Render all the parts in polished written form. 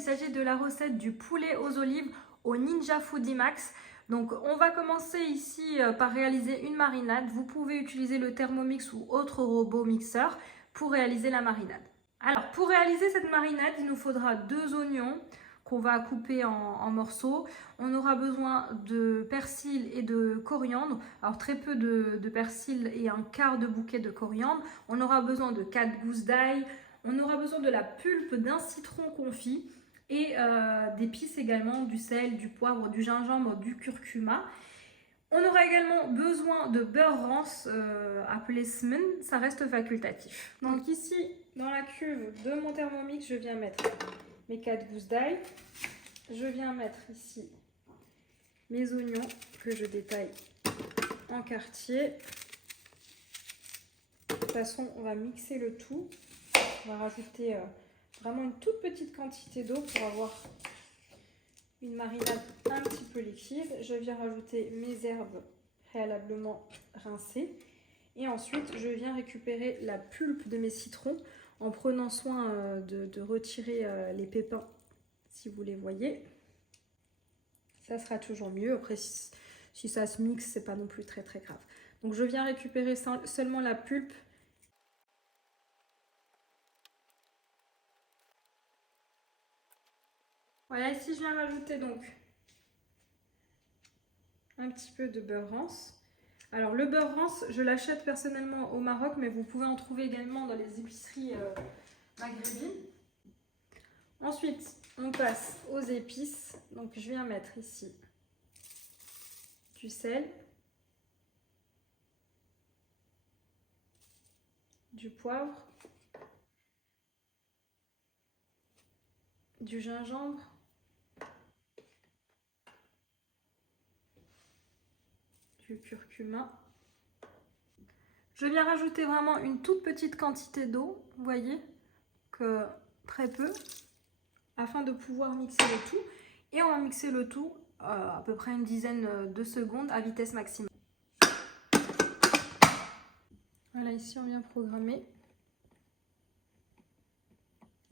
il s'agit de la recette du poulet aux olives au Ninja Foodi Max. Donc on va commencer ici par réaliser une marinade. Vous pouvez utiliser le Thermomix ou autre robot mixeur pour réaliser la marinade. Alors pour réaliser cette marinade, il nous faudra 2 oignons qu'on va couper en morceaux. On aura besoin de persil et de coriandre. Alors très peu de persil et un quart de bouquet de coriandre. On aura besoin de 4 gousses d'ail. On aura besoin de la pulpe d'un citron confit et d'épices également, du sel, du poivre, du gingembre, du curcuma. On aura également besoin de beurre rance appelé semen, ça reste facultatif. Donc ici, dans la cuve de mon Thermomix, je viens mettre mes 4 gousses d'ail. Je viens mettre ici mes oignons que je détaille en quartier. De toute façon, on va mixer le tout. On va rajouter vraiment une toute petite quantité d'eau pour avoir une marinade un petit peu liquide. Je viens rajouter mes herbes préalablement rincées. Et ensuite, je viens récupérer la pulpe de mes citrons en prenant soin de retirer les pépins, si vous les voyez. Ça sera toujours mieux. Après, si ça se mixe, c'est pas non plus très grave. Donc, je viens récupérer seulement la pulpe. Voilà, ici, je viens rajouter donc un petit peu de beurre rance. Alors le beurre rance, je l'achète personnellement au Maroc, mais vous pouvez en trouver également dans les épiceries maghrébines. Ensuite, on passe aux épices. Donc je viens mettre ici du sel, du poivre, du gingembre, du curcuma. Je viens rajouter vraiment une toute petite quantité d'eau, vous voyez, que très peu, afin de pouvoir mixer le tout. Et on va mixer le tout à peu près une dizaine de secondes à vitesse maximum. Voilà, ici on vient programmer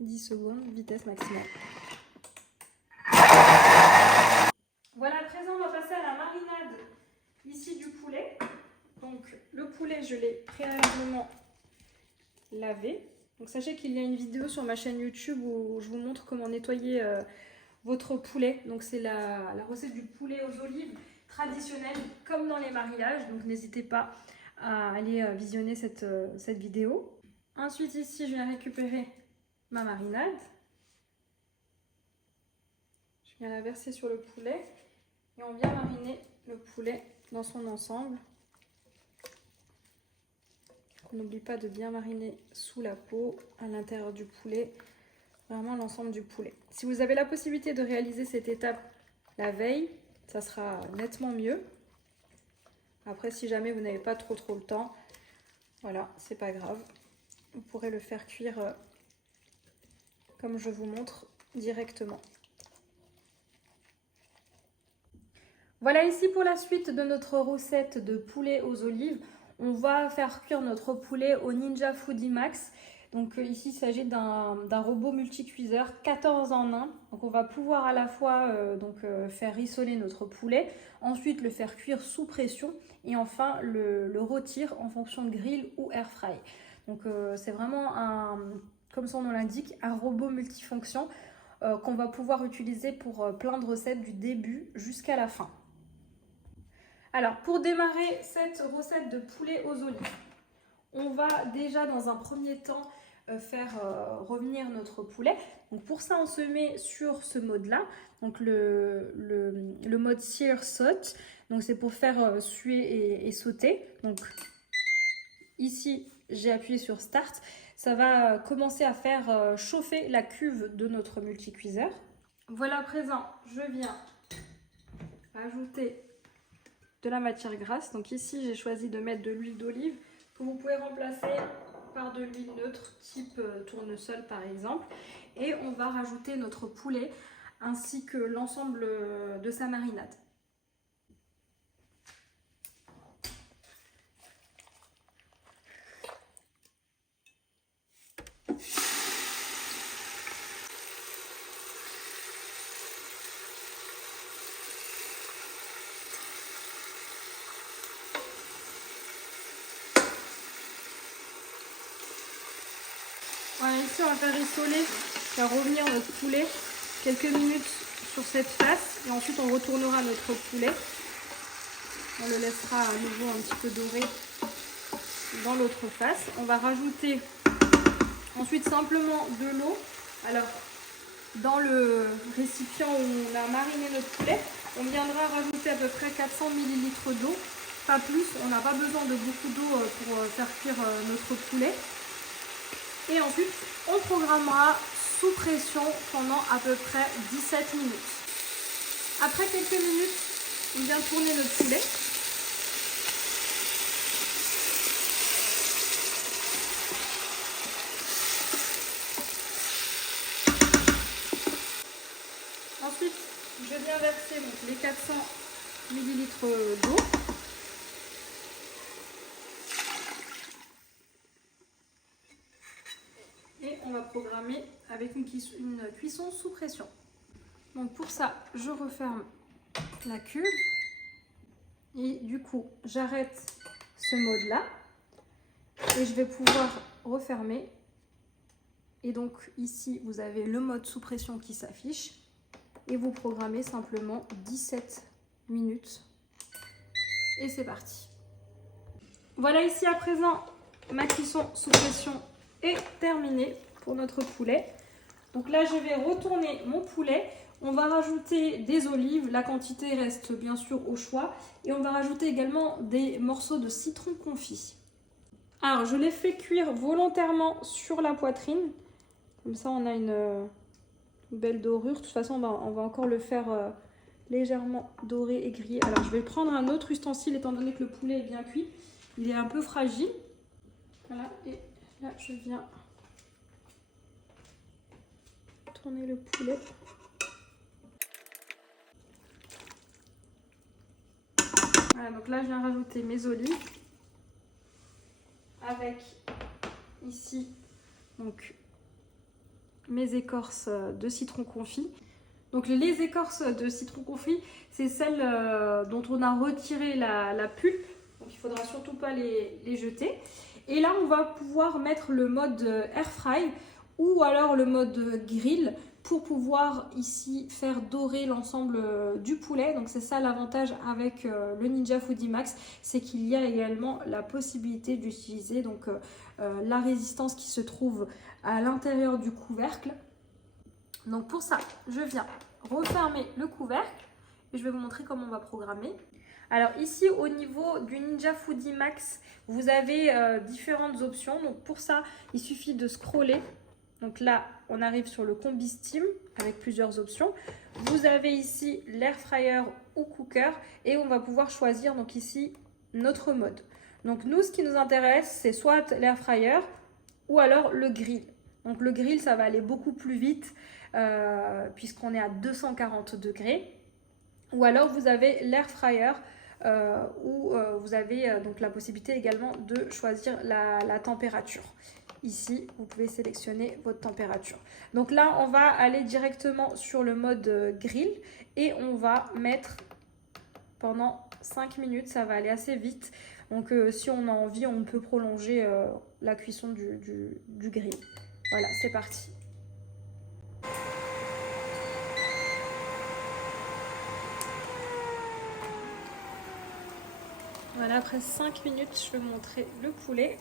10 secondes, vitesse maximale. Voilà, à présent on va passer à la marinade ici du poulet. Donc le poulet, je l'ai préalablement lavé. Donc sachez qu'il y a une vidéo sur ma chaîne YouTube où je vous montre comment nettoyer votre poulet. Donc c'est la recette du poulet aux olives traditionnelle comme dans les mariages. Donc n'hésitez pas à aller visionner cette vidéo. Ensuite ici, je viens récupérer ma marinade. Je viens la verser sur le poulet et on vient mariner le poulet dans son ensemble. On n'oublie pas de bien mariner sous la peau, à l'intérieur du poulet, vraiment l'ensemble du poulet. Si vous avez la possibilité de réaliser cette étape la veille, ça sera nettement mieux. Après, si jamais vous n'avez pas trop le temps, voilà, c'est pas grave. Vous pourrez le faire cuire comme je vous montre directement. Voilà ici pour la suite de notre recette de poulet aux olives. On va faire cuire notre poulet au Ninja Foodi Max. Donc ici, il s'agit d'un robot multicuiseur 14 en 1. Donc on va pouvoir à la fois faire rissoler notre poulet, ensuite le faire cuire sous pression et enfin le rôtir en fonction de grill ou air fry. Donc c'est vraiment comme son nom l'indique, un robot multifonction qu'on va pouvoir utiliser pour plein de recettes du début jusqu'à la fin. Alors, pour démarrer cette recette de poulet aux olives, on va déjà dans un premier temps faire revenir notre poulet. Donc pour ça, on se met sur ce mode-là, donc le mode sear saute. Donc c'est pour faire suer et sauter. Donc ici, j'ai appuyé sur Start. Ça va commencer à faire chauffer la cuve de notre multicuiseur. Voilà, à présent, je viens ajouter de la matière grasse. Donc ici, j'ai choisi de mettre de l'huile d'olive que vous pouvez remplacer par de l'huile neutre type tournesol par exemple. Et on va rajouter notre poulet ainsi que l'ensemble de sa marinade. ici, on va faire rissoler, faire revenir notre poulet quelques minutes sur cette face. Et ensuite, on retournera notre poulet. On le laissera à nouveau un petit peu doré dans l'autre face. On va rajouter ensuite simplement de l'eau. Alors, dans le récipient où on a mariné notre poulet, on viendra rajouter à peu près 400 ml d'eau. Pas plus, on n'a pas besoin de beaucoup d'eau pour faire cuire notre poulet. Et ensuite, on programmera sous pression pendant à peu près 17 minutes. Après quelques minutes, on vient tourner notre poulet. Ensuite, je viens verser donc, les 400 ml d'eau. Et on va programmer avec une cuisson sous pression. Donc pour ça, je referme la cuve. Et du coup, j'arrête ce mode-là. Et je vais pouvoir refermer. Et donc ici, vous avez le mode sous pression qui s'affiche. Et vous programmez simplement 17 minutes. Et c'est parti. Voilà ici à présent, ma cuisson sous pression est terminée pour notre poulet. Donc là, je vais retourner mon poulet. On va rajouter des olives. La quantité reste bien sûr au choix. Et on va rajouter également des morceaux de citron confit. Alors, je l'ai fait cuire volontairement sur la poitrine. Comme ça, on a une belle dorure. De toute façon, on va encore le faire légèrement doré et grillé. Alors, je vais prendre un autre ustensile étant donné que le poulet est bien cuit. Il est un peu fragile. Voilà, et là, je viens tourner le poulet. Voilà, donc là, je viens rajouter mes olives. Avec ici, donc, mes écorces de citron confit. Donc les écorces de citron confit, c'est celles dont on a retiré la pulpe. Donc il ne faudra surtout pas les jeter. Et là, on va pouvoir mettre le mode air fry ou alors le mode grill pour pouvoir ici faire dorer l'ensemble du poulet. Donc c'est ça l'avantage avec le Ninja Foodi Max, c'est qu'il y a également la possibilité d'utiliser donc la résistance qui se trouve à l'intérieur du couvercle. Donc pour ça, je viens refermer le couvercle et je vais vous montrer comment on va programmer. Alors ici au niveau du Ninja Foodi Max, vous avez différentes options. Donc pour ça, il suffit de scroller. Donc là, on arrive sur le combi Steam avec plusieurs options. Vous avez ici l'air fryer ou cooker et on va pouvoir choisir donc ici notre mode. Donc nous, ce qui nous intéresse, c'est soit l'air fryer ou alors le grill. Donc le grill, ça va aller beaucoup plus vite puisqu'on est à 240 degrés. Ou alors vous avez l'air fryer où vous avez donc la possibilité également de choisir la température. Ici, vous pouvez sélectionner votre température. Donc là, on va aller directement sur le mode grill et on va mettre pendant 5 minutes. Ça va aller assez vite. Donc si on a envie, on peut prolonger la cuisson du grill. Voilà, c'est parti. Voilà, après 5 minutes, je vais vous montrer le poulet.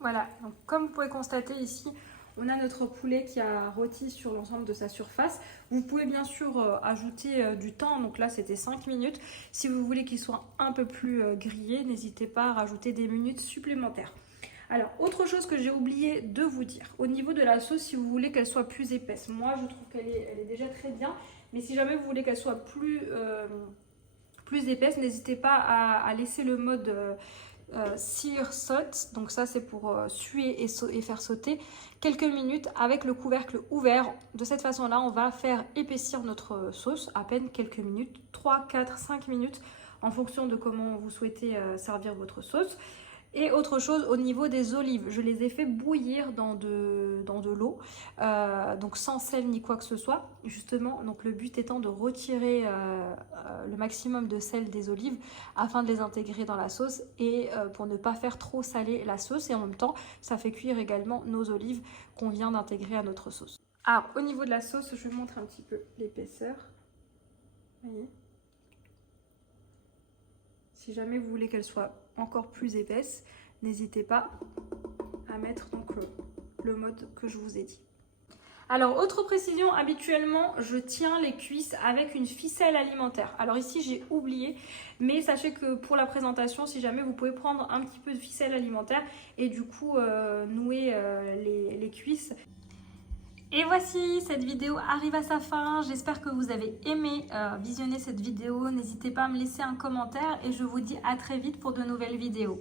Voilà, donc comme vous pouvez constater ici, on a notre poulet qui a rôti sur l'ensemble de sa surface. Vous pouvez bien sûr ajouter du temps, donc là c'était 5 minutes. Si vous voulez qu'il soit un peu plus grillé, n'hésitez pas à rajouter des minutes supplémentaires. Alors, autre chose que j'ai oublié de vous dire, au niveau de la sauce, si vous voulez qu'elle soit plus épaisse, moi je trouve qu'elle est déjà très bien, mais si jamais vous voulez qu'elle soit plus épaisse, n'hésitez pas à laisser le mode sear saute, donc ça c'est pour suer et faire sauter quelques minutes avec le couvercle ouvert. De cette façon là, on va faire épaissir notre sauce à peine quelques minutes, 3, 4, 5 minutes en fonction de comment vous souhaitez servir votre sauce. Et autre chose, au niveau des olives, je les ai fait bouillir dans de l'eau, donc sans sel ni quoi que ce soit, justement. Donc le but étant de retirer le maximum de sel des olives afin de les intégrer dans la sauce et pour ne pas faire trop saler la sauce. Et en même temps, ça fait cuire également nos olives qu'on vient d'intégrer à notre sauce. Alors au niveau de la sauce, je vous montre un petit peu l'épaisseur. Vous voyez ? Si jamais vous voulez qu'elle soit encore plus épaisse, n'hésitez pas à mettre donc le mode que je vous ai dit. Alors, autre précision, habituellement, je tiens les cuisses avec une ficelle alimentaire. Alors ici, j'ai oublié, mais sachez que pour la présentation, si jamais vous pouvez prendre un petit peu de ficelle alimentaire et du coup nouer les cuisses. Et voici, cette vidéo arrive à sa fin. J'espère que vous avez aimé visionner cette vidéo. N'hésitez pas à me laisser un commentaire et je vous dis à très vite pour de nouvelles vidéos.